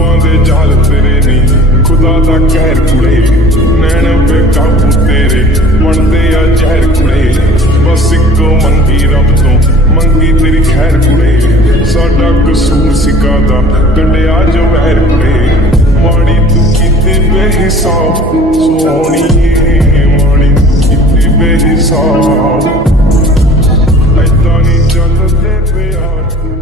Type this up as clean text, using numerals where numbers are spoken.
जुल्फां दे जाल तेरे नहीं खुदा दा कहर कुड़े नैन बेकाबू तेरे बनदे आ जहर कुड़े बस इको मंगी रब तो मंगी तेरी खैर कुड़े साडा कसूर सिकादा कड्डिया जो वैर कुड़े माड़ी तू कीती बेहिसाब सोहणीए माड़ी तू कीती बेहिसाब ऐदां नहीं चलदे प्यार